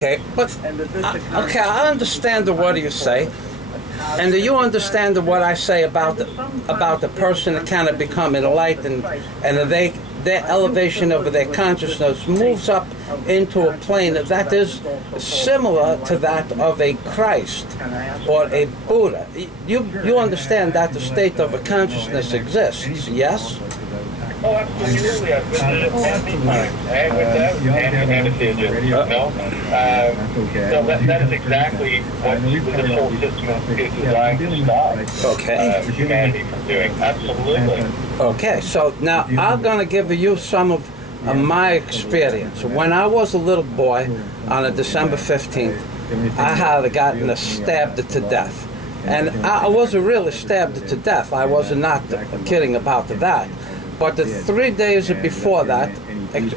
Okay, but okay, I understand the what you say, and do you understand the what I say about the person that kind of become enlightened, and their elevation of their consciousness moves up into a plane that is similar to that of a Christ or a Buddha. You understand that the state of a consciousness exists, yes? Oh, absolutely. I've visited many times, and with them, and it's Indian, no? So that is exactly what this whole system is designed to stop humanity from doing. Absolutely. Okay, so now I'm going to give you some of my experience. When I was a little boy, on a December 15th, I had gotten stabbed to death. And I wasn't really stabbed to death. I was not kidding about that. But the 3 days before that,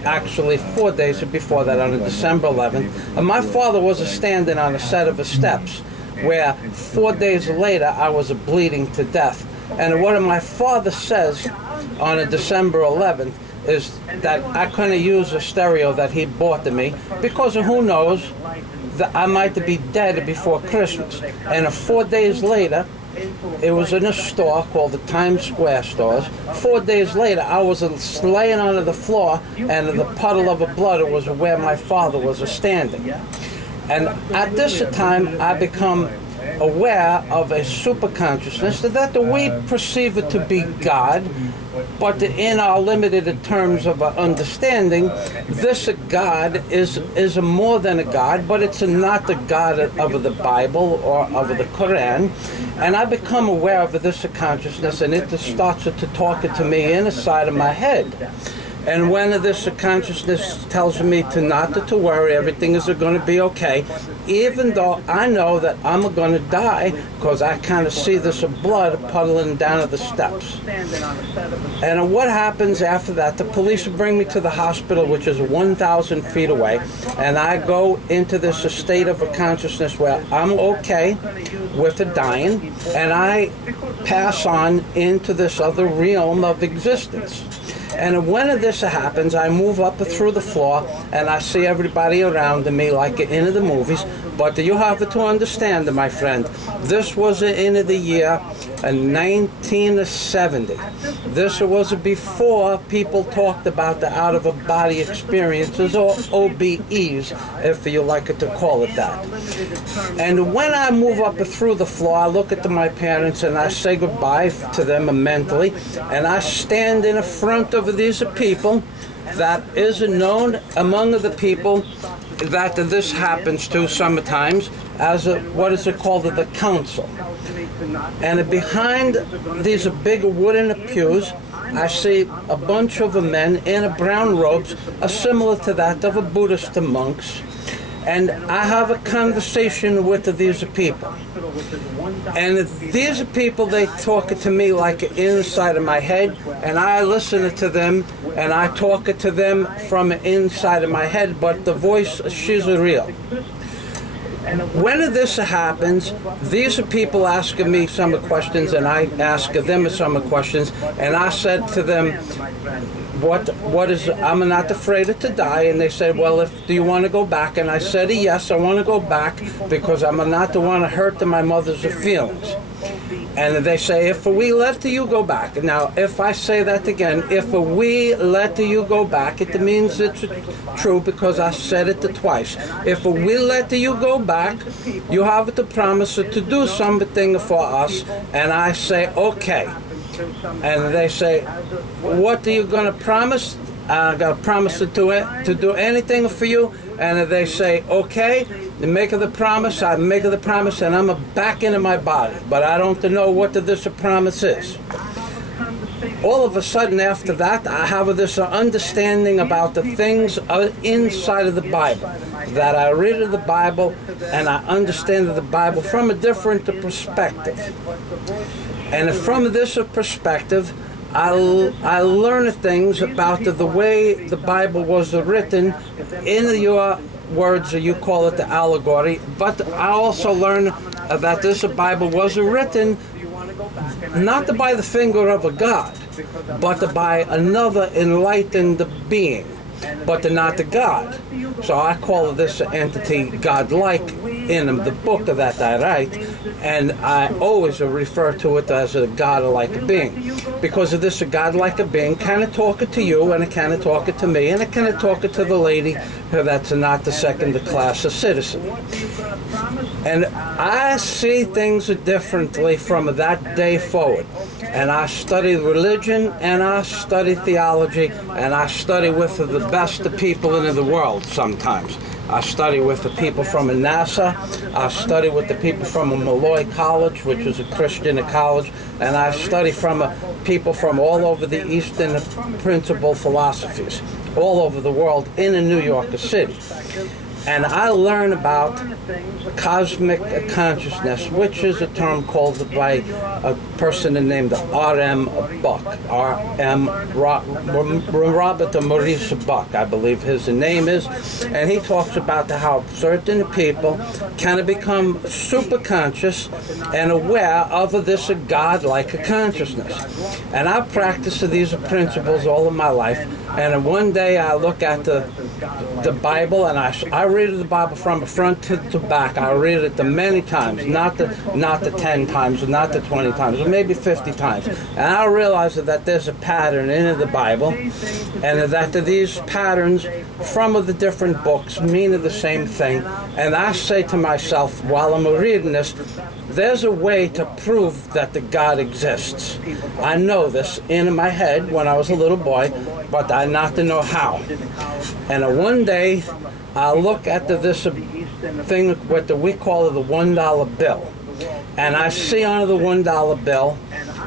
actually 4 days before that, on December 11th, my father was standing on a set of steps where 4 days later I was bleeding to death. And what my father says on a December 11th is that I couldn't use a stereo that he bought to me because who knows, that I might be dead before Christmas. And 4 days later, it was in a store called the Times Square stores. 4 days later, I was laying on the floor, and the puddle of blood was where my father was standing. And at this time, I become aware of a superconsciousness that we perceive it to be God, but in our limited terms of our understanding, this God is more than a God, but it's not the God of the Bible or of the Quran. And I become aware of this consciousness, and it starts to talk to me inside of my head. And when this consciousness tells me not to worry, everything is going to be okay, even though I know that I'm going to die because I kind of see this blood puddling down the steps. And what happens after that, the police bring me to the hospital, which is 1,000 feet away, and I go into this state of a consciousness where I'm okay with the dying, and I pass on into this other realm of existence. And when this happens, I move up through the floor, and I see everybody around me like in the movies. But you have to understand, my friend, this was in the year 1970. This was before people talked about the out-of-body experiences, or OBEs, if you like to call it that. And when I move up through the floor, I look at my parents, and I say goodbye to them mentally, and I stand in front of these people that is known among the people that this happens to sometimes as what is it called, the council. And behind these big wooden pews, I see a bunch of men in brown robes, similar to that of a Buddhist monks. And I have a conversation with these people. And these people, they talk to me like inside of my head, and I listen to them, and I talk to them from inside of my head, but the voice, she's real. When this happens, these people ask me some questions, and I ask them some questions, and I said to them, what is, I'm not afraid to die. And they said, well, do you want to go back? And I said, yes, I want to go back because I'm not the one to hurt my mother's feelings. And they say, if we let you go back. Now, if I say that again, if we let you go back, it means it's true because I said it twice. If we let you go back, you have to promise to do something for us. And I say, okay. And they say, what are you going to promise? I'm going to promise to do anything for you. And they say, okay. They make the promise, I make the promise, and I'm back into my body. But I don't know what this promise is. All of a sudden after that, I have this understanding about the things inside of the Bible. That I read the Bible, and I understand the Bible from a different perspective. And from this perspective, I learn things about the way the Bible was written in your words, you call it the allegory, but I also learn that this Bible was written not by the finger of a God, but by another enlightened being. but they're not the God. So I call this entity God-like in the book that I write, and I always refer to it as a God-like being. Because of this, a God-like being kind of talking to you, and it kind of talking to me, and it kind of talking to the lady that's not the second-class citizen. And I see things differently from that day forward. And I study religion, and I study theology, and I study with the best of people in the world sometimes. I study with the people from NASA, I study with the people from Malloy College, which is a Christian college, and I study from people from all over the Eastern principal philosophies, all over the world in New York City. And I learn about cosmic consciousness, which is a term called by a person named R.M. Buck, Robert Maurice Buck, I believe his name is, and he talks about how certain people can become super conscious and aware of this God-like consciousness. And I practice these principles all of my life, and one day I look at the Bible, and I read the Bible from front to back. I read it many times, not the 10 times, not the 20 times, or maybe 50 times. And I realize that there's a pattern in the Bible, and that these patterns from the different books mean the same thing. And I say to myself while I'm reading this, there's a way to prove that the God exists. I know this in my head when I was a little boy, but I not to know how. And one day, I look at this thing what we call the $1 bill, and I see on the $1 bill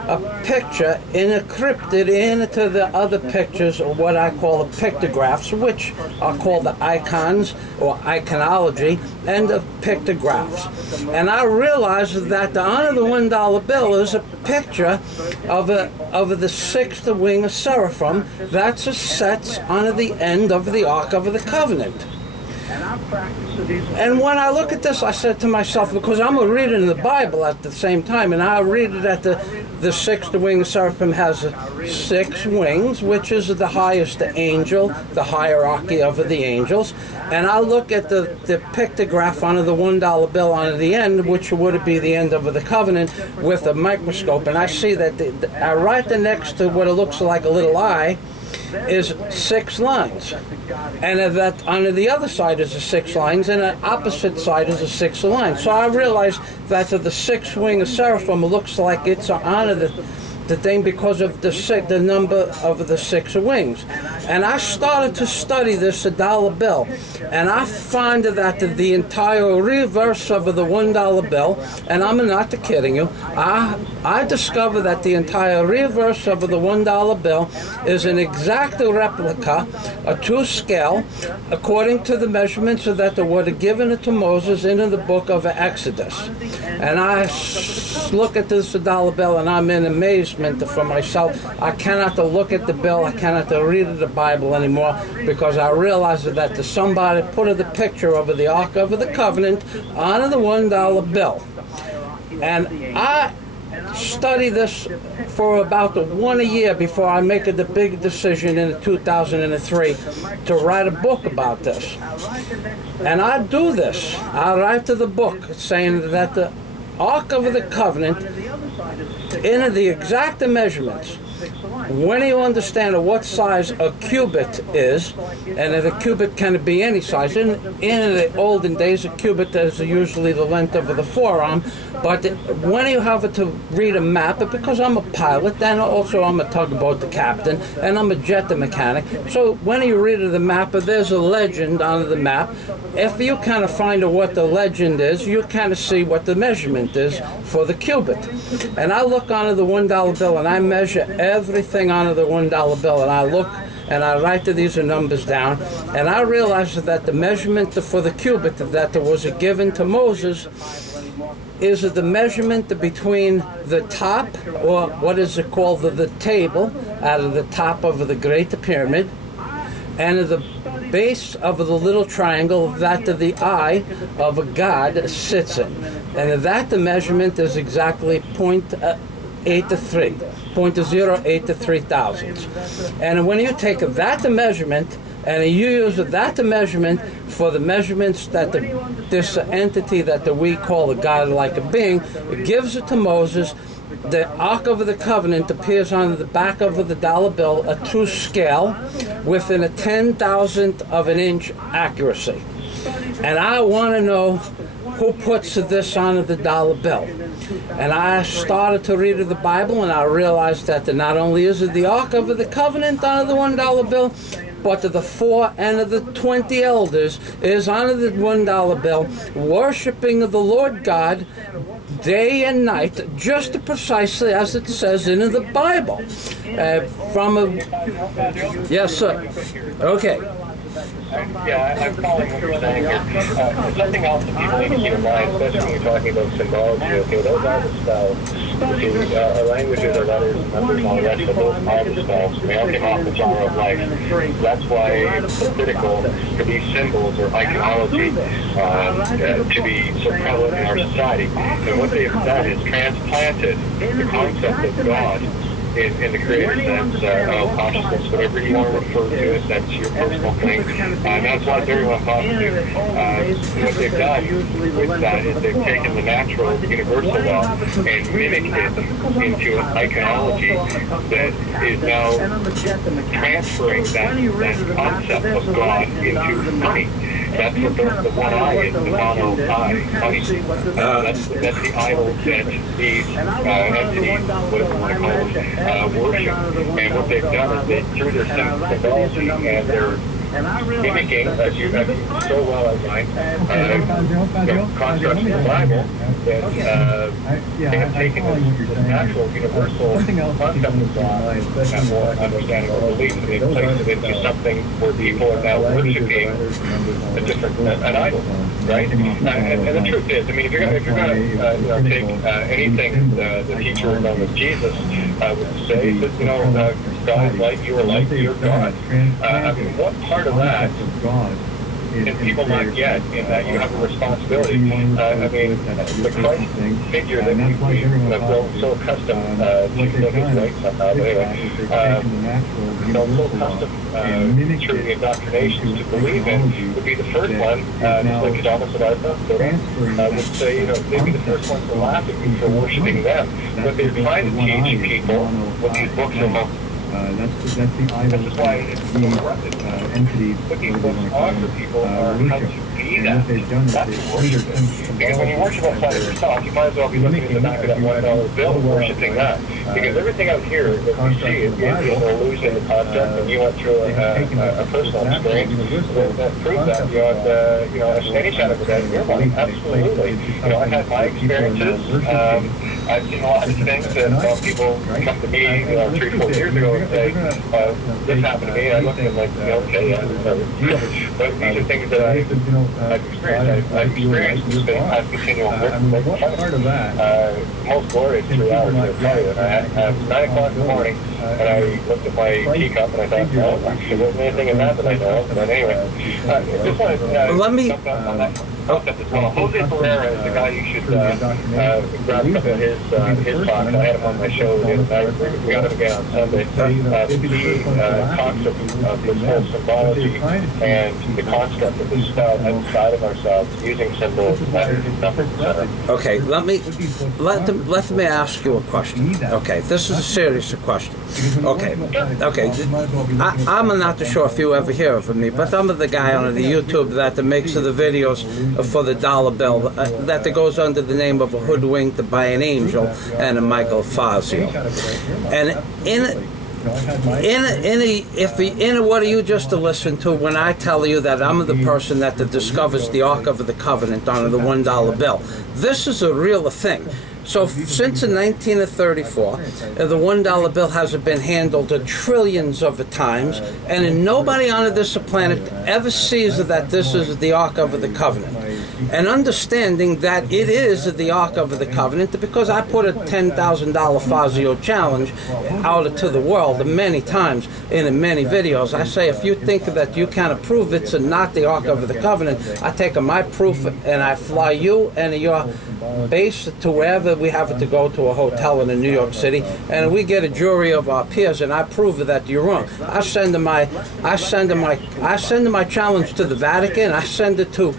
a picture encrypted into the other pictures, or what I call the pictographs, which are called the icons or iconology, and the pictographs. And I realized that on the $1 bill is a picture of the sixth wing of seraphim that's set on the end of the Ark of the Covenant. And when I look at this, I said to myself, because I'm reading the Bible at the same time, and I read it at the sixth wing of seraphim has 6 wings, which is the highest angel, the hierarchy of the angels. And I look at the pictograph on the $1 bill on the end, which would be the end of the covenant, with a microscope, and I see that right next to what it looks like a little eye is 6 lines, and that on the other side is 6 lines, and the opposite side is 6 lines. So I realized that the 6th wing of seraphim looks like it's on the thing because of the number of the 6 wings. And I started to study this $1 bill, and I find that the entire reverse of the $1 bill, and I'm not kidding you, I discovered that the entire reverse of the $1 bill is an exact replica, to scale, according to the measurements that were given to Moses in the book of Exodus. And I look at this $1 bill, and I'm in amazement for myself. I cannot look at the bill, I cannot read the Bible anymore, because I realized that somebody put the picture of the Ark of the Covenant on the $1 bill. And I study this for about 1 year before I make the big decision in 2003 to write a book about this. And I do this. I write to the book saying that the Ark of the Covenant, in the exact measurements, when you understand what size a cubit is, and the cubit can be any size. In the olden days, a cubit is usually the length of the forearm, but when you have to read a map, because I'm a pilot, and also I'm a tugboat captain, and I'm a jet mechanic, so when you read the map, there's a legend on the map. If you kind of find what the legend is, you kind of see what the measurement is for the cubit. And I look on the $1 bill, and I measure everything on the $1 bill, and I look and I write these numbers down, and I realized that the measurement for the cubit that was given to Moses is the measurement between the top, or what is it called, the table, out of the top of the Great Pyramid, and the base of the little triangle that the eye of God sits in. And that the measurement is exactly 0.83 thousandths. And when you take that measurement and he uses that the measurement for the measurements that this entity that we call a God-like a being. It gives it to Moses. The Ark of the Covenant appears on the back of the dollar bill, a true scale, within a 10,000th of an inch accuracy. And I want to know who puts this on the dollar bill. And I started to read the Bible, and I realized that not only is it the Ark of the Covenant on the $1 bill, but the 4 and the 20 elders is on the $1 bill, worshiping the Lord God day and night, just precisely as it says in the Bible. Yes, sir. Okay. Yeah, I'm following what you're saying here. Something else that people need to keep in mind, especially when you're talking about symbology, okay, those are the spells. See, our languages are letters and numbers and all the rest, but those are the spells. They all came off the jar of life. That's why it's so critical for these symbols or iconology to be so prevalent in our society. And what they've done is transplanted the concept of God in the creative sense, consciousness, whatever you want to refer to it, that's your personal thing. And that's why it's everyone positive. What they've done with that is they've taken the natural, the universal law and mimicked it into an iconology that is now transferring that concept of God into money. That's what the one eye is, the mono eye, money. That's the idol that these entities, whatever you want to call them, worship. And what they've done is they, through their symbology and their mimicking, as you so well outlined, constructs in the Bible, that they have taken this natural, universal concept of God, and more understanding or belief, and they've placed it into something where people are now worshiping a different, an idol, right? And the truth is, I mean, if you're going to take anything the teacher known as Jesus would say, that, God is like, you are like, you're God. I mean, what part of that and people not get in that you have a responsibility. I mean, the Christ figure that we've grown so accustomed to think is right somehow, but anyway, so accustomed through the indoctrinations to believe in would be the first one, just like Thomas and Arthur would say, they'd be the first ones to laugh at me for worshiping them. But they're trying to teach people what these books are about. That's the idol. This is why it's so corrupted. What these books are for people are how to be that. That's worship. Because when you worship outside of yourself, you might as well be looking in the back of that $1 bill and worshiping that. Because everything out here that we see is an illusion of concept, and you went through a personal experience that proved that beyond any shadow of a doubt in your mind. Absolutely. I had my experiences. I've seen a lot of things that people come to me 3-4 years ago and say, this happened to me. I look at them like, okay, yeah, but these are things that I've experienced. I've experienced this thing. I've continued on working. Most glorious 3 hours, I'll tell you. At 9 o'clock in the morning, and I looked at my teacup and I thought, no, there wasn't anything in that I know. But anyway, just wanted to let me. On that concept as well. Jose Ferreira is the guy you should grab some of his talks. I had him on my show the other night. We got him again on Sunday. The concept of this whole symbology and the construct of the spell outside of ourselves, using symbols, letters, numbers, etc. Okay, let me ask you a question. Okay, this is a serious question. Okay, I'm not sure if you ever hear of me, but I'm the guy on the YouTube that makes the videos for the dollar bill that goes under the name of a hoodwinked by an angel and a Michael Fazio. And in what you just listened to, when I tell you that I'm the person that discovers the Ark of the Covenant on the $1 bill, this is a real thing. So since 1934, the $1 bill has been handled trillions of times, and nobody on this planet ever sees that this is the Ark of the Covenant. and understanding that it is the Ark of the Covenant, because I put a $10,000 Fazio challenge out to the world many times in many videos. I say, if you think that you can prove it's not the Ark of the Covenant, I take my proof and I fly you and your base to wherever we have to go, to a hotel in New York City, and we get a jury of our peers, and I prove that you're wrong. I send my challenge to the Vatican. I send it to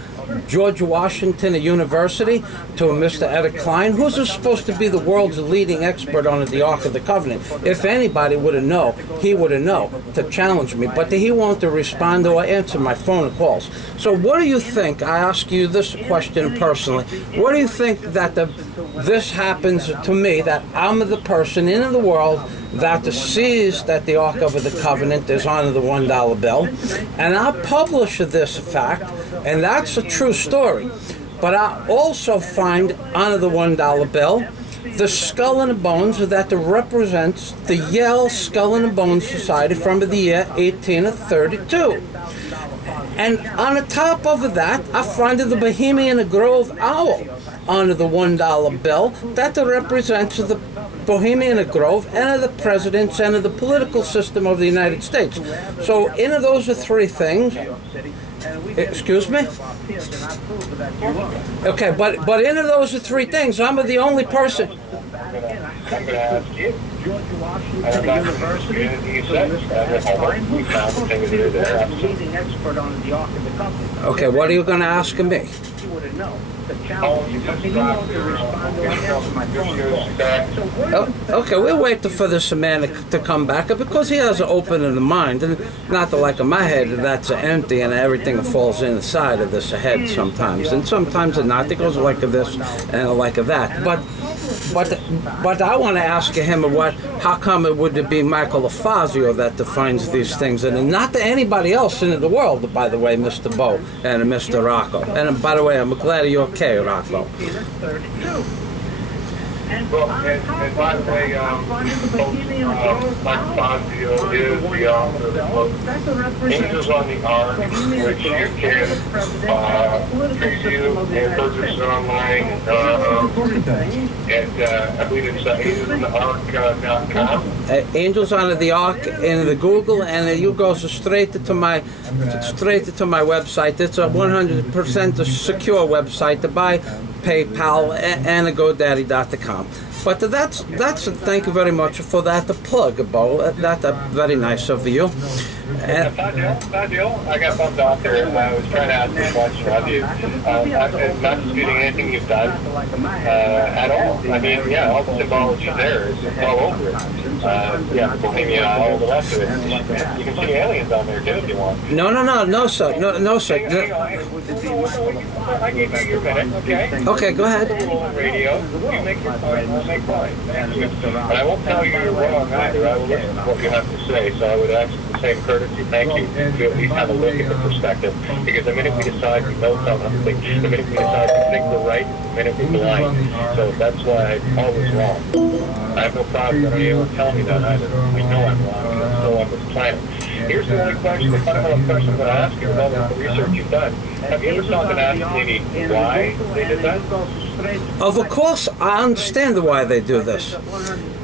George Washington University, to Mr. Ed Klein, who's supposed to be the world's leading expert on the Ark of the Covenant. If anybody would have known, he would have known to challenge me, but he won't respond or answer my phone calls. So what do you think? I ask you this question personally. What do you think that this happens to me, that I'm the person in the world that sees that the Ark of the Covenant is on the $1 bill, and I publish this fact, and that's a true story. But I also find on the $1 bill the skull and bones that represents the Yale Skull and Bones Society from the year 1832. And on the top of that, I find the Bohemian Grove owl on the $1 bill that represents the Bohemian Grove and the presidents and the political system of the United States. So in those three things, excuse me? Okay, but in those three things, I'm the only person. I'm going to ask you. I'm not you said we found the thing that there. Okay, what are you going to ask me? Okay, we'll wait for this man to come back, because he has an open in the mind, and not like my head that's empty and everything falls inside of this head sometimes, and sometimes not. It goes like this and like that. But I want to ask him how come it would be Michael Fazio that defines these things, and not to anybody else in the world, by the way, Mr. Bo and Mr. Rocco. And by the way, I'm glad you're okay, Rocco. Well, and by the way, Mike Fazio is the author of Angels on the Ark, which you can preview and purchase online, and I believe it's angelsontheark.com. Angels on the Ark in the Google, and you go straight to my website. It's a 100% secure website to buy. PayPal and GoDaddy.com. But that's thank you very much for that plug, Bo. That's very nice of you. Fazio, I got bumped off there. I was trying to ask you a question of you. I'm not disputing anything you've done at all. I mean, yeah, all the symbology there is all over it. Yeah, Bohemia, all the rest of it. You can see aliens on there too if you want. No, sir. No, sir. Hang on. I gave you your minute, okay? Okay, go ahead. Radio, you make your point, I'll make mine. But I won't tell you you're wrong either. I will listen to what you have to say, so I would ask the same courtesy. Thank you to at least have a look at the perspective. Because the minute we decide we know something, the minute we decide we think we're right, the minute we're blind. So that's why I'm always wrong. I have no problem with anyone telling me that either. I know I'm wrong, and I'm still on this planet. Here's the only question, the fundamental question I'm going to ask you about the research you've done. Have you ever thought to ask maybe why they did that? Of course, I understand why they do this.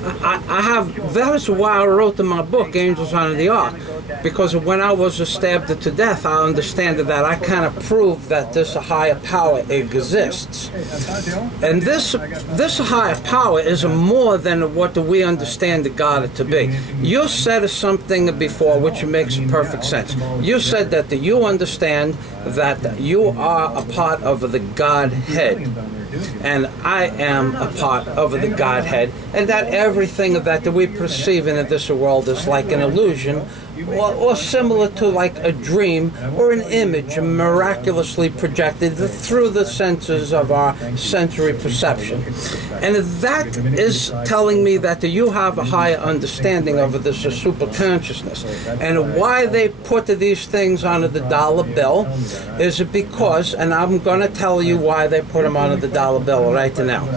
That is why I wrote in my book, Angels on the Ark, because when I was stabbed to death, I understand that I kind of proved that this higher power exists. And this higher power is more than what we understand God to be. You said something before which makes perfect sense. You said that you understand that you are a part of the Godhead. And I am a part of the Godhead, and that everything that we perceive in this world is like an illusion, or similar to like a dream or an image miraculously projected through the senses of our sensory perception. And that is telling me that you have a higher understanding of this super consciousness. And why they put these things on the dollar bill is because, and I'm going to tell you why they put them on the dollar bill right now.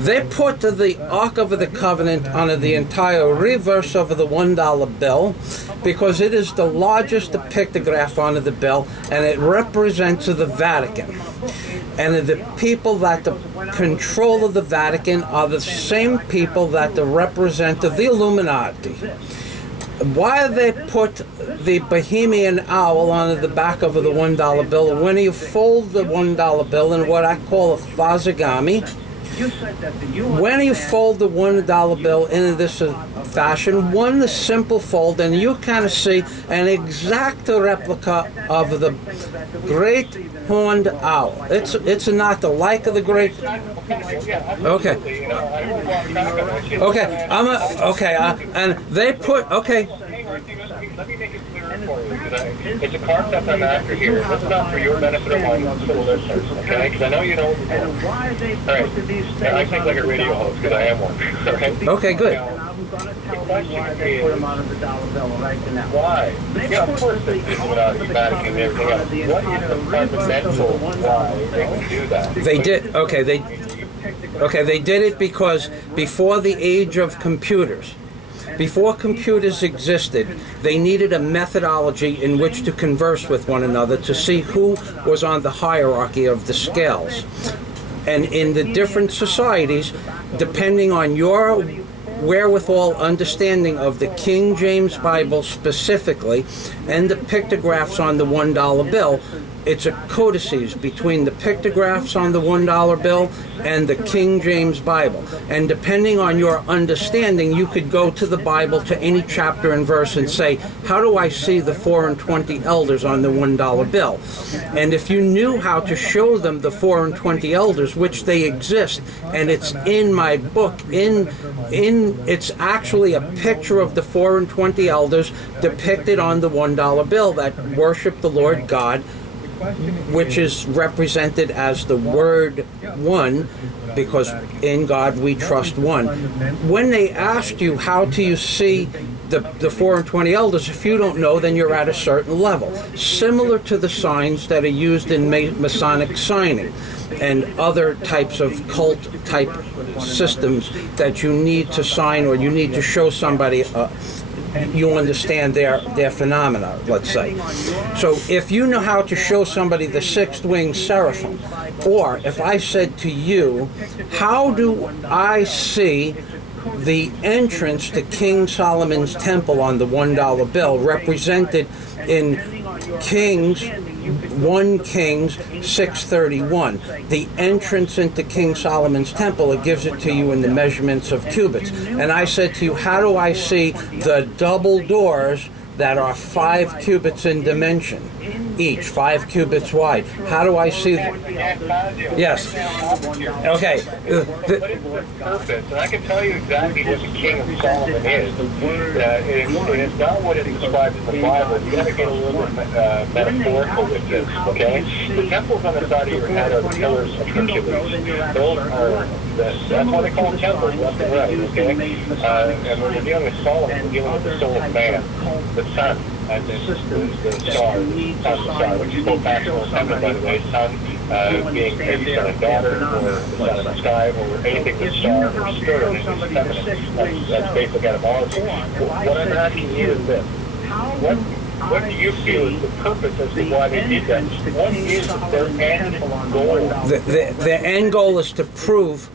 They put the Ark of the Covenant on the entire reverse of the $1 bill because because it is the largest pictograph on the bill, and it represents the Vatican. And the people that control of the Vatican are the same people that represent the Illuminati. Why they put the Bohemian owl on the back of the $1 bill? When you fold the $1 bill in what I call a phazogamy, when you fold the $1 bill in this fashion, one simple fold, and you kind of see an exact replica of the great horned owl. It's not the like of the great. Okay. Okay. And they put Let me make it clearer for you, because it's a concept I'm after here. This is not for your benefit or mine, it's for the listeners, okay? Because I know you know what we're doing. All right. Now, I think like a radio host, because I am one. All right? Okay, good. Now, the question is, why? Yeah, of course, the Illuminati, Vatican, and everything else. What is the fundamental why they would do that? They did. Okay, they did it because before the age of computers, before computers existed, they needed a methodology in which to converse with one another to see who was on the hierarchy of the scales. And in the different societies, depending on your wherewithal understanding of the King James Bible specifically and the pictographs on the $1 bill, it's a codices between the pictographs on the $1 bill and the King James Bible. And depending on your understanding, you could go to the Bible, to any chapter and verse, and say, how do I see the 4 and 20 elders on the $1 bill? And if you knew how to show them the 4 and 20 elders, which they exist, and it's in my book, it's actually a picture of the 4 and 20 elders depicted on the $1 bill that worship the Lord God, which is represented as the word one, because in God we trust one. When they asked you how do you see the 4 and 20 elders, if you don't know, then you're at a certain level. Similar to the signs that are used in Masonic signing and other types of cult type systems that you need to sign, or you need to show somebody you understand their phenomena, let's say. So if you know how to show somebody the 6th-winged seraphim, or if I said to you, how do I see the entrance to King Solomon's temple on the $1 bill, represented in Kings 1 Kings 6:31, the entrance into King Solomon's temple, it gives it to you in the measurements of cubits. And I said to you, how do I see the double doors that are 5 cubits in dimension, each 5 cubits wide? How do I see them? Yes. Okay. Purpose, and I can tell you exactly what the King of Solomon is. It's not what it describes in the Bible. You got to get a little bit metaphorical with this, okay? The temples on the side of your head are the pillars of Hercules. Those are that's why they call them temples, left and right, okay? And when we're dealing with Solomon, we're dealing with the soul of man, the sun, and the star, the star, which is both actual and feminine, by the way. Sun being maybe son and daughter, or the sun in the sky, or anything that's star or stern is feminine. That's basic etymology. What I'm asking you is this. What do you feel is the purpose as to why they did that? What is their end goal? Their end goal is to prove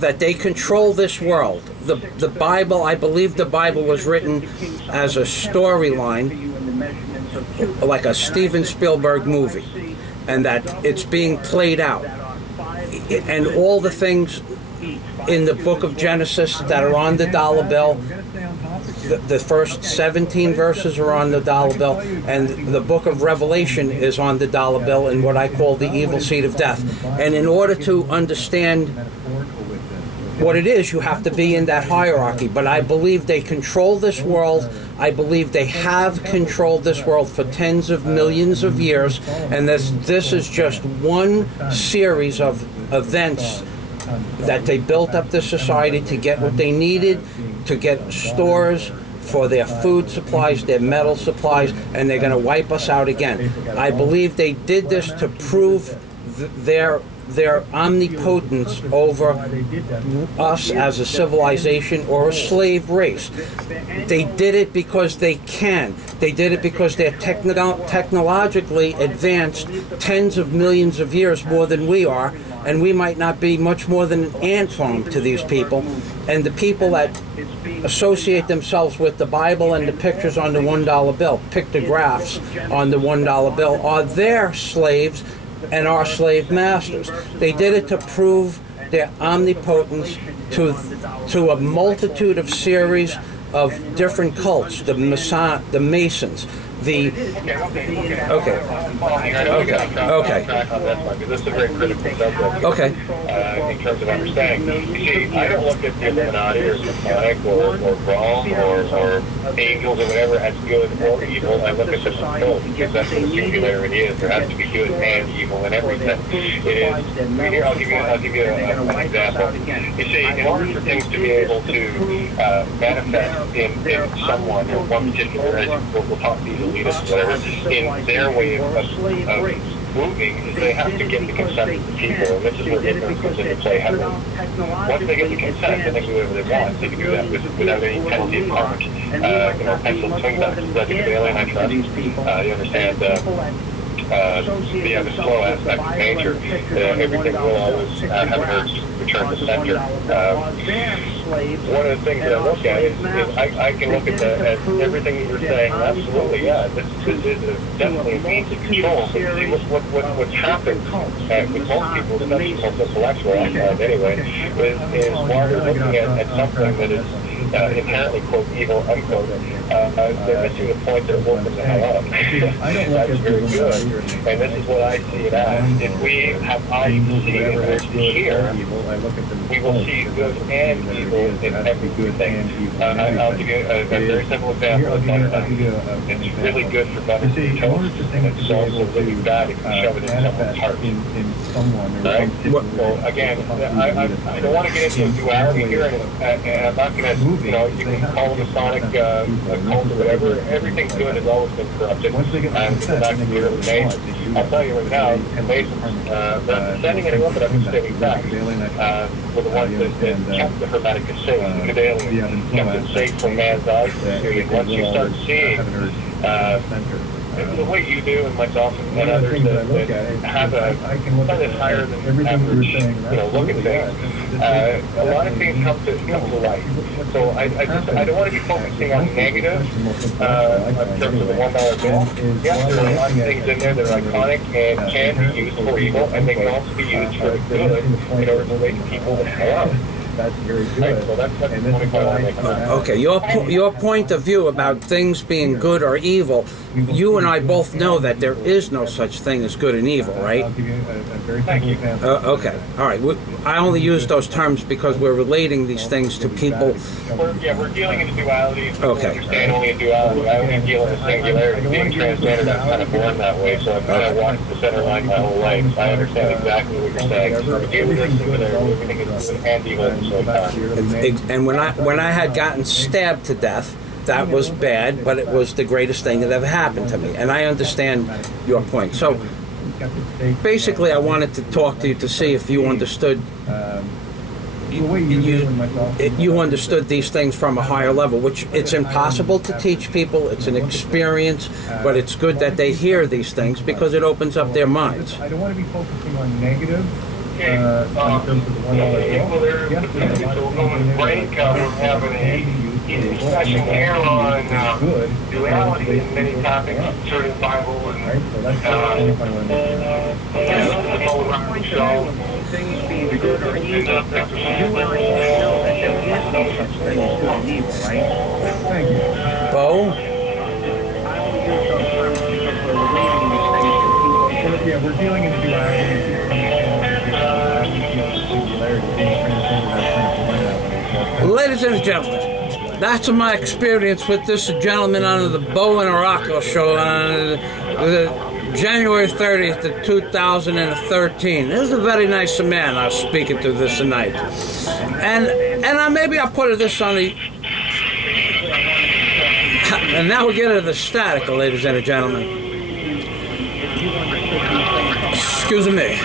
that they control this world. The Bible, I believe the Bible was written as a storyline, like a Steven Spielberg movie, and that it's being played out. And all the things in the book of Genesis that are on the dollar bill, the first 17 verses are on the dollar bill, and the book of Revelation is on the dollar bill in what I call the evil seed of death. And in order to understand what it is, you have to be in that hierarchy. But I believe they control this world. I believe they have controlled this world for tens of millions of years, and this is just one series of events that they built up the society to get what they needed, to get stores for their food supplies, their metal supplies, and they're going to wipe us out again. I believe they did this to prove their omnipotence over us as a civilization or a slave race. They did it because they can. They did it because they're technologically advanced tens of millions of years more than we are, and we might not be much more than an ant farm to these people. And the people that associate themselves with the Bible and the pictures on the $1 bill, pictographs on the $1 bill, are their slaves and our slave masters. They did it to prove their omnipotence to a multitude of series of different cults, the Masons, the... Okay. This is a very critical subject. Okay. In terms of understanding. You see, I don't look at the Illuminati or Satanic or Brahm or angels or whatever as good or evil. I look at them as both, because that's what a singularity is. There has to be good and evil in everything. It is. Here, I'll give you an example. You see, in order for things to be able to manifest in someone or one particular, as we'll talk to these elitists, whatever, in their way of moving, is they have to get the consent of the people, and this is where ignorance comes into play heavily. Once they get the consent, then they can do whatever they want. They can do that without any penalty of harm. Pencil swing backs, like the alien I trust. You understand, the slow aspect of nature. Everything will always have an urge to return to center. One of the things that I look at is I can look at everything that you're saying. Absolutely, yeah, this is definitely a means of control. But see, what's happened with most people, especially most intellectual anyway, is while they're looking at something that is inherently, quote, evil, unquote, they're missing the point that it woke them the hell up. That's very good. And this is what I see it as. If we have eyes to see and ears to hear, we will see good and evil in everything. I'll give you a very simple example of butter knife. It's really good for butter to toast, and it's also really bad if you shove it in someone's heart. Right? So again, I don't want to get into a duality here, and I'm not going to, you can call them a Masonic cult or whatever. Everything good has always been corrupted. And go back to the early Masons. I'll tell you right now, Masons, sending anyone but understanding facts, were the ones that kept the Hermetic safe, the aliens, kept it safe from man's eyes. Once you start seeing the way you do, and myself and others that have a slightly higher than average, look at things, a lot of things come to light. So I don't want to be focusing on negative in terms of the $1 bill. Yes, there are a lot of things in there that are iconic and can be used for evil, and they can also be used for good in order to wake people the hell up. That's very good. Right, so that's okay, your point of view about things being good or evil, you and I both know that there is no such thing as good and evil, right? Thank you. Okay, all right. I only use those terms because we're relating these things to people. We're dealing in duality. Okay. Understand only in duality. I only deal in singularity. Being transgender, I'm kind of born that way, so I've kind of walked the center line my whole life. So I understand exactly what you're saying. We're dealing in singularity. Everything is good and evil at the same time. And when I had gotten stabbed to death, that was bad, but it was the greatest thing that ever happened to me. And I understand your point. So basically, I wanted to talk to you to see if you understood. You understood these things from a higher level, which it's impossible to teach people. It's an experience, but it's good that they hear these things because it opens up their minds. I don't want to be focusing on negative. Well, there's a break. We're having a discussion here on duality and many topics concerning Bible and the whole rock show. Things being good or evil, you already know that there is no such thing as good and evil, right? Thank you. Bo? I only use those terms because we're relating these things to people. Yeah, we're dealing in duality. Ladies and gentlemen, that's my experience with this gentleman on the Bo and ROCKO show on January 30th of 2013. This is a very nice man I was speaking to this tonight. And maybe I'll put this on the... And now we get to the static, ladies and gentlemen. Excuse me.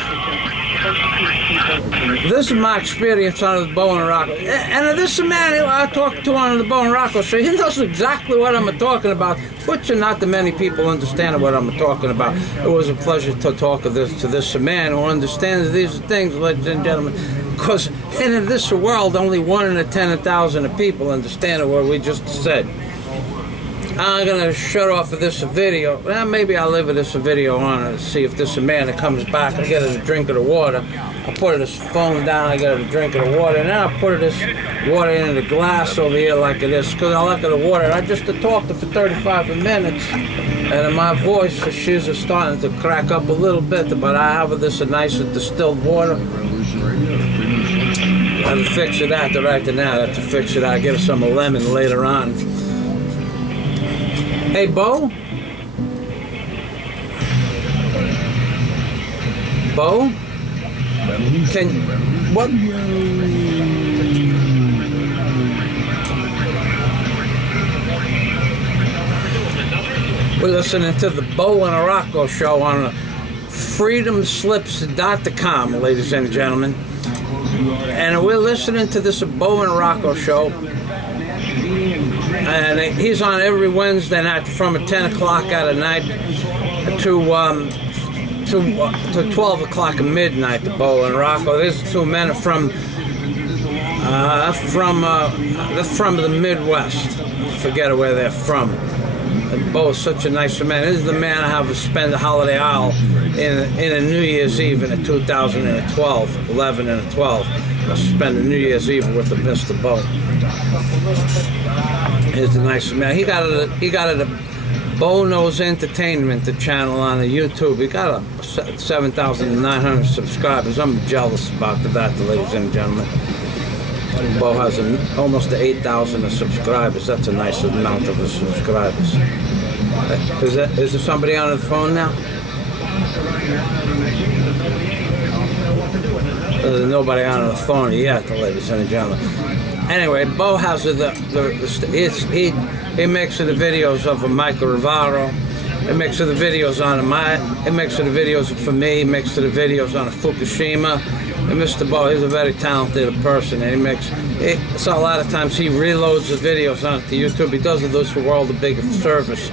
This is my experience on the Bo and Rocco. And this is a man who I talked to on the Bo and Rocco show. He knows exactly what I'm talking about, which not that many people understand what I'm talking about. It was a pleasure to talk to this man who understands these things, ladies and gentlemen. Because in this world, only 1 in 10,000 of people understand what we just said. I'm going to shut off of this video. Well, maybe I'll leave this video on and see if this man that comes back, I get a drink of the water. I put this phone down, I get a drink of the water, and then I put this water in the glass over here like this, because I like the water. I just talked for 35 minutes, and my voice, she's starting to crack up a little bit, but I have this nice distilled water. I have to fix it out right now. I have to fix it out. Get her some lemon later on. Hey, Bo? Bo? What? We're listening to the Bo and Rocco show on freedomslips.com, ladies and gentlemen. And we're listening to this Bo and Rocco show. And he's on every Wednesday night from 10 o'clock at night to 12 o'clock at midnight, the Bo and Rocco. These two men are from the Midwest. Forget where they're from. And Bo is such a nice man. This is the man I have to spend the holiday aisle in a New Year's Eve in 2012, 11 and 12. I'll spend the New Year's Eve with the Mr. Bo. He's a nice man. He got it at BoKnowsEntertainment, the channel on the YouTube. He got 7,900 subscribers. I'm jealous about that, ladies and gentlemen. Bo has almost 8,000 subscribers. That's a nice amount of subscribers. Is there somebody on the phone now? There's nobody on the phone yet, ladies and gentlemen. Anyway, Bo has he makes the videos of a Michael Rivaro. He makes the videos on he makes the videos for me. He makes the videos on Fukushima. And Mr. Bo, he's a very talented person, and so a lot of times he reloads the videos onto YouTube. He does this world a big service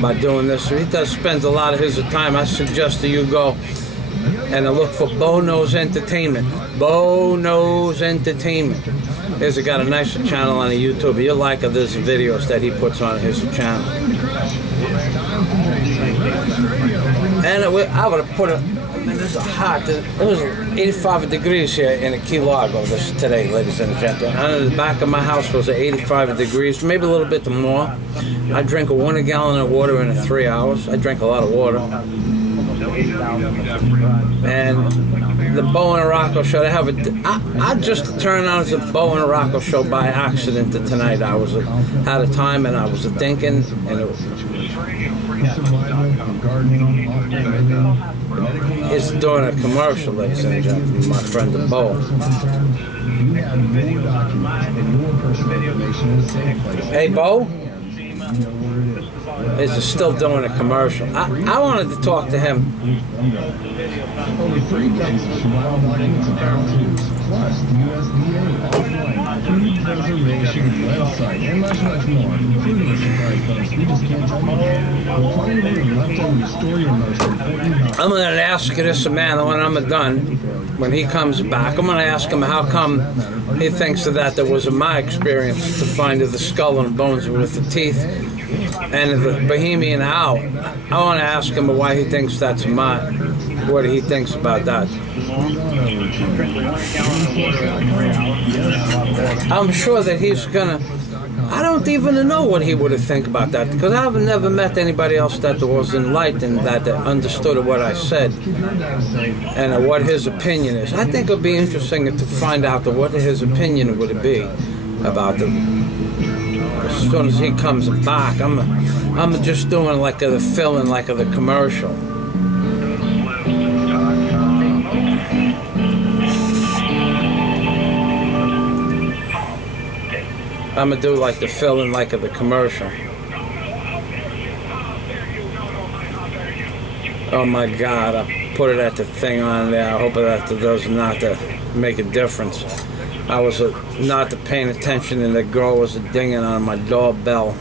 by doing this. So he does spend a lot of his time. I suggest that you go and look for BoKnowsEntertainment. BoKnowsEntertainment. He's got a nice channel on the YouTube. You'll like these videos that he puts on his channel. And I would have put it. This is hot. It was 85 degrees here in Key Largo today, ladies and gentlemen. Under the back of my house was 85 degrees, maybe a little bit more. I drink 1 gallon of water in 3 hours. I drink a lot of water. And the Bo and Rocco show, I just turned on the Bo and Rocco show by accident tonight. I had a time and I was thinking, and it's doing a commercial, ladies and gentlemen, my friend the Bo. Hey, Bo? Is still doing a commercial. I wanted to talk to him. I'm going to ask this man when I'm done, when he comes back, I'm going to ask him how come he thinks that was my experience to find the skull and bones with the teeth and the Bohemian owl. I want to ask him why he thinks that's what he thinks about that. I'm sure that he's gonna, I don't even know what he would think about that, because I've never met anybody else that was enlightened, that understood what I said and what his opinion is. I think it would be interesting to find out what his opinion would be about it. As soon as he comes back, I'm just doing like the filling, like the commercial. I'm gonna do like the filling, like the commercial. Oh my God, I put it at the thing on there. I hope that does not make a difference. I was not paying attention, and the girl was dinging on my doorbell.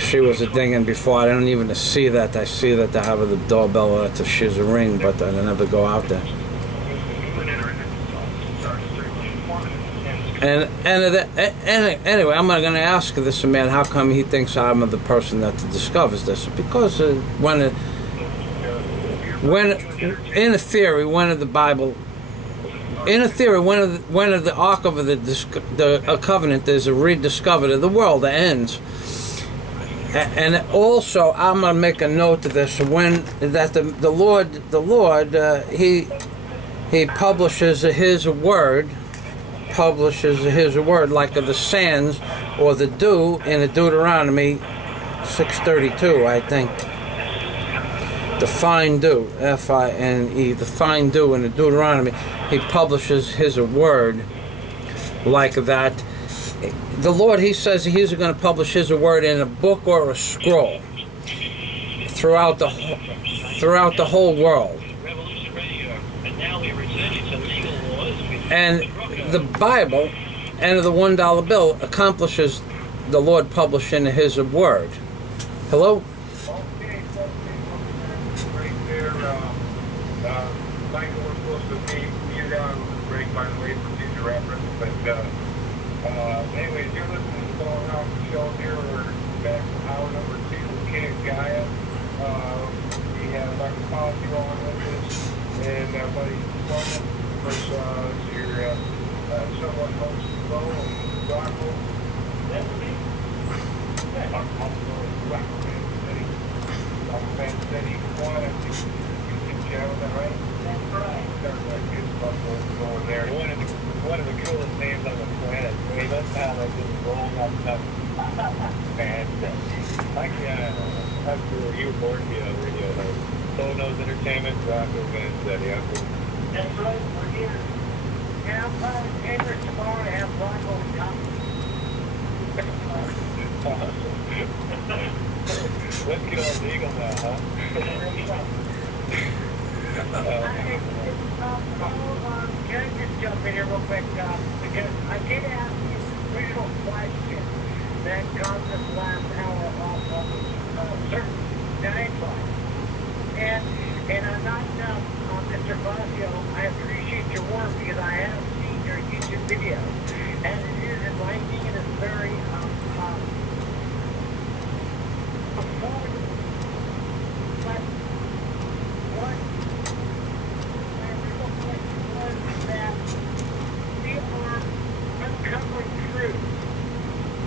She was dinging before. I didn't even see that. I see that I have the doorbell that she's a ring, but I never go out there. And anyway, I'm going to ask this man how come he thinks I'm the person that discovers this. Because when in a theory, when of the Bible, in a theory, when of the Ark of the Covenant is rediscovered, of the world that ends. And also, I'm going to make a note of this: when that the Lord, he publishes His word. Publishes His word like the sands or the dew in the Deuteronomy 6:32, I think. The fine dew, F-I-N-E, the fine dew in the Deuteronomy. He publishes His word like that. The Lord, He says He's going to publish His word in a book or a scroll throughout the whole world. And the Bible and the $1 bill accomplishes the Lord publishing His word. Hello? Okay, so right there, Michael was supposed to be muted on the break, by the way, for future reference, but anyways, you're listening to Going Off the Show here. We're back to hour number 2 with King and Gaia. We have Dr. Fazio on with us, and our buddy Sloan. Your somewhat host Bo and ROCKO. That's me. I'm also ROCKO Fan City. Fan City 1, I think YouTube channel, is that right? That's right. Got that good stuff going there. One of the coolest names on the planet. I mean, that's how I just roll up stuff. Actually, I'm sure you were born to be on radio. BoKnowsEntertainment, ROCKO Fan City. That's right, we're here. And I'm planning to paper tomorrow to have ROCKO and coffee. Let's get on the Eagle now, huh? Can I just jump in here real quick? Because I did ask you the original question that got this last hour off of certain diatribe. And I'm not Mr. Fazio, I appreciate your work because I have seen your YouTube videos, and it is enlightening and it's very informative. But what my original question was that we are uncovering truth,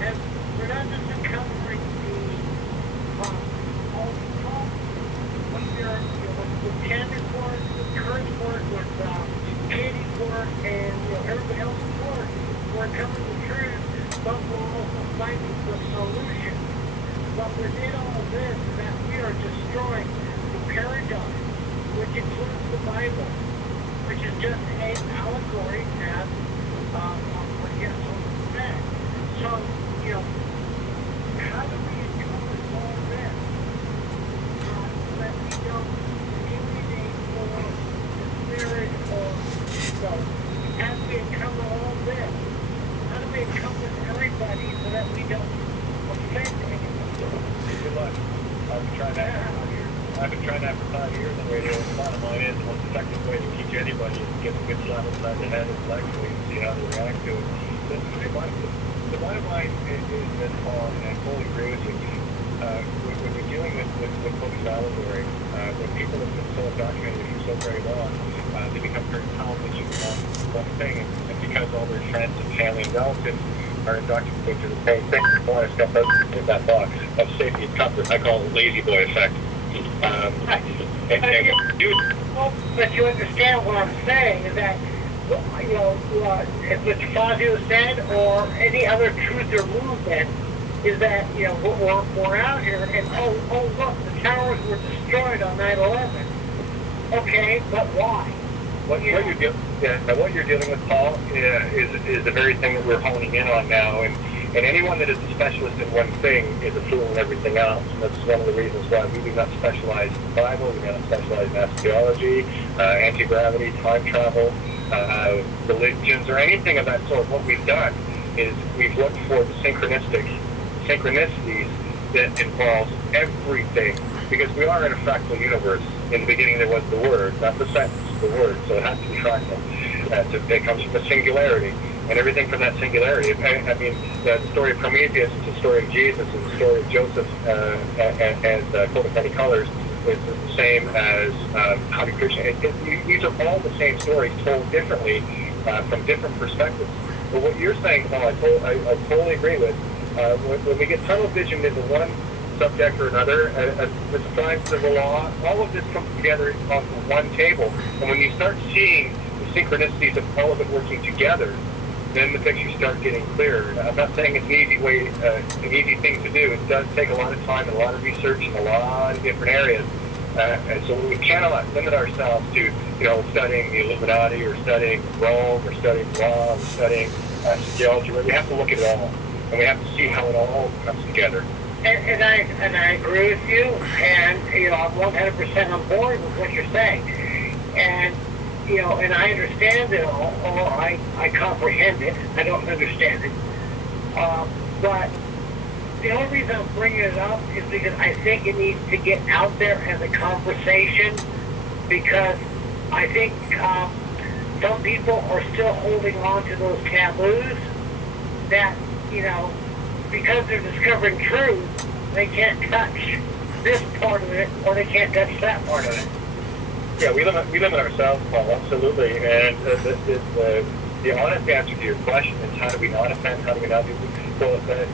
and we're not just uncovering the all the problems, but we're with Tammy's work, with Kurt's work, with Katie's work, and everybody else's work. We're covering the truth, but we're also finding the solution. But within all of this, that we are destroying the paradigm, which includes the Bible, which is just an allegory, as our guest said. So, how do we encompass all of this? That we don't alienate or disparage or so. As we uncover all this, how do we encompass everybody so that we don't offend anyone? Good luck. I've been trying that for 5 years on radio. The bottom line is, what's the effective way to teach anybody is to get a good slap inside the head intellectually and see how they react to it. The bottom line is that, Paul, and I fully agree with you, when we're dealing with focused allegory, when people have been so indoctrinated for so very long, they become very powerful in one thing, and because all their friends and family and relatives are indoctrinated to the same thing, they want to step out of that box of safety and comfort. I call it the lazy boy effect. But you understand what I'm saying is that, as Mr. Fazio said, or any other truth or movement, is that, we're out here and, oh, look, the towers were destroyed on 9/11. Okay, but why? What you're dealing with, Paul, is the very thing that we're honing in on now, and And anyone that is a specialist in one thing is a fool in everything else. And that's one of the reasons why we do not specialize in the Bible, we do not specialize in astrotheology, anti-gravity, time travel, religions, or anything of that sort. What we've done is we've looked for the synchronicities that involves everything, because we are in a fractal universe. In the beginning there was the Word, not the sentence, the Word, so it has to be fractal. It comes from a singularity, and everything from that singularity. I mean, the story of Prometheus is the story of Jesus, and the story of Joseph and Coat of Many Colors is the same as Hare Krishna. These are all the same stories told differently from different perspectives. But what you're saying, Paul, I totally agree with. When we get tunnel vision into one subject or another, the science of the law, all of this comes together onto one table. And when you start seeing the synchronicities of all of it working together, then the pictures start getting clearer. I'm not saying it's an easy way, an easy thing to do. It does take a lot of time and a lot of research in a lot of different areas. And so we cannot limit ourselves to, studying the Illuminati or studying Rome or studying law or studying geology. We have to look at it all, and we have to see how it all comes together. And I agree with you, and I'm 100% on board with what you're saying, and and I understand it all, or I comprehend it. I don't understand it, but the only reason I'm bringing it up is because I think it needs to get out there as a conversation, because I think some people are still holding on to those taboos that because they're discovering truth, they can't touch this part of it, or they can't touch that part of it. Yeah, we limit ourselves, Paul, absolutely. And the honest answer to your question is, how do we not offend? How do we not do? Well, that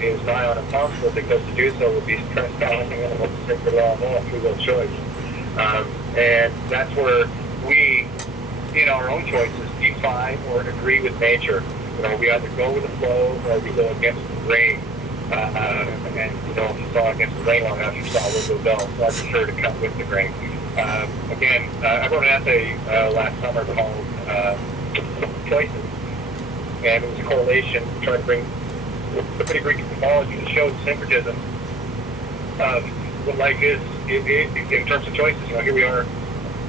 is nigh on impossible, because to do so would be trespassing on the sacred law of all, free will choice. And that's where we, in our own choices, defy or agree with nature. We either go with the flow or we go against the grain. And if you saw against the grain long enough, you saw where we'll go. So I prefer to cut with the grain. Again, I wrote an essay last summer called Choices, and it was a correlation trying to bring the pretty Greek mythology that showed syncretism of what life is in terms of choices. Here we are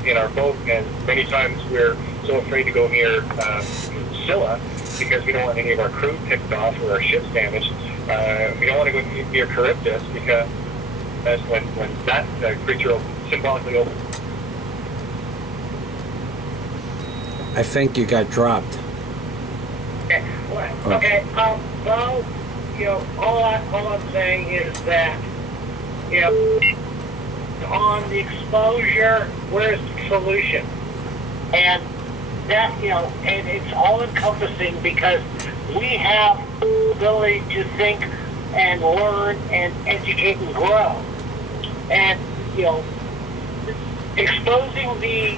in our boat, and many times we're so afraid to go near Scylla because we don't want any of our crew picked off or our ships damaged. We don't want to go near Charybdis because when that creature symbolically opens. I think you got dropped. Okay. Well, all I'm saying is that, on the exposure, where's the solution? And that, and it's all encompassing, because we have the ability to think and learn and educate and grow. And, exposing the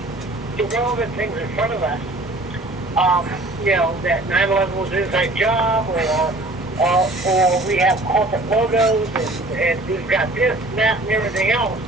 relevant things in front of us, that 9/11 was an inside job, or we have corporate logos, and we've got this, and that, and everything else.